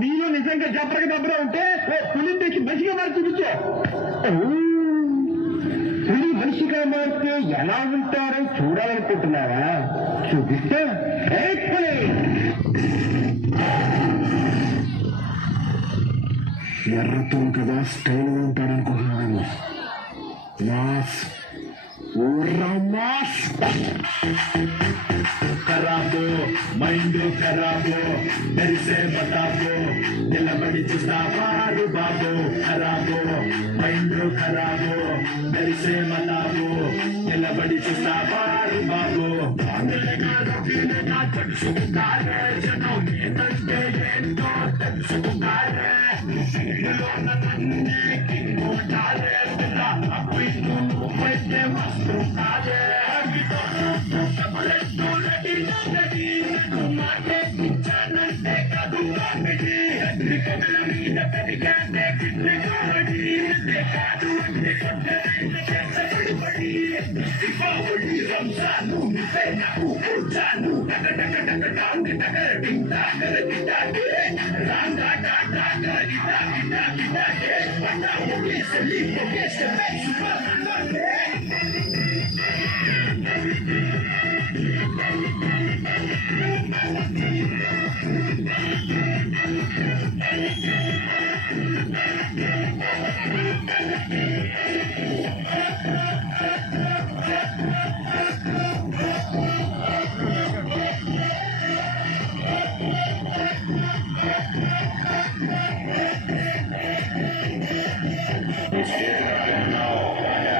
మీరు నిజంగా జబ్బరకి దబ్బరా ఉంటే పులి తెచ్చి మనిషిగా మారి చూపించో. పులి మనిషిగా మారితే ఎలా ఉంటారో చూడాలనుకుంటున్నారా? చూపిస్తే ఎర్రతో కదా స్టైల్గా ఉంటాడనుకుంటున్నాను. మాస్ మాస్ ఖరాబో మైండ్ ఖరాబో మెరిసే బతాబో నిలబడి చూస్తావారు బాబో. ఖరాబో మైండ్ ఖరాబో మెరిసే బతాబో నిలబడి చూస్తావారు బాబో. తెలుసుకున్నారే జనం ఏంటంటే ఏంటో తెలుసుకున్నారే. వస్తున్నారే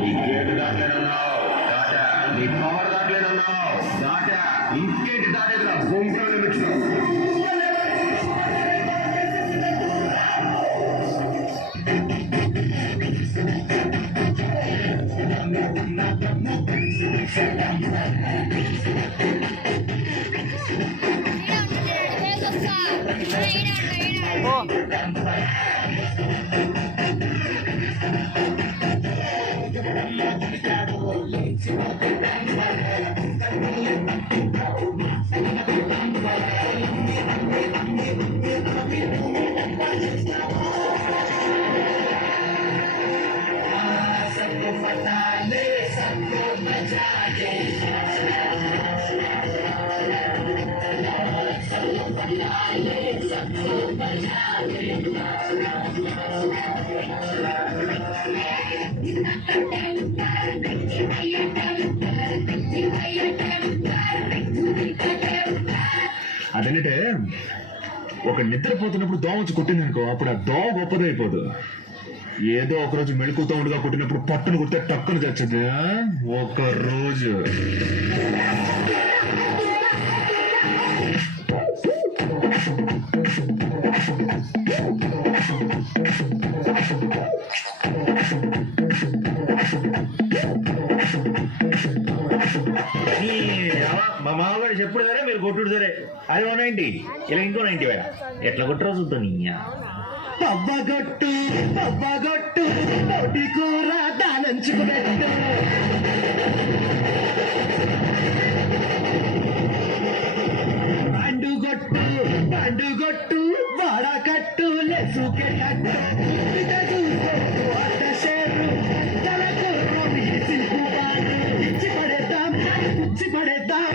ఇంకేంటి దాటేదిరా అదేంటే ఒక నిద్రపోతున్నప్పుడు దోమ వచ్చి కొట్టింది అనుకో, అప్పుడు ఆ దోమ గొప్పదైపోదు. ఏదో ఒకరోజు మెళుకుతో ఉండగా కొట్టినప్పుడు పట్టును కొడితే టక్కును చచ్చదు. ఒక రోజు మా మామగారు చెప్పుడు సరే, మీరు కొట్టుడు సరే. అది 190, ఇలా ఇంకో 90 ఎట్లా కొట్టరో చూద్దాం. పబ్బగొట్టు పబ్బగొట్టు నోటి కూర దానంచుకున్నట్టు పండుగొట్టు పండుగొట్టు వాడకట్టు లెసుకెట్టు ఇచ్చి పడేద్దాం ఇచ్చి పడేద్దాం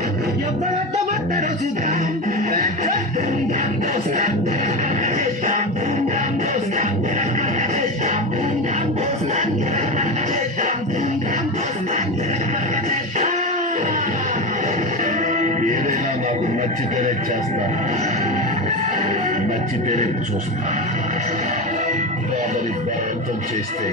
ఎవరొద్దాం అంటారో చూద్దాం. ఏదైనా నాకు నచ్చితేనే చేస్తా, నచ్చితేనే చూస్తా. బాబరి బలవంతం చేస్తే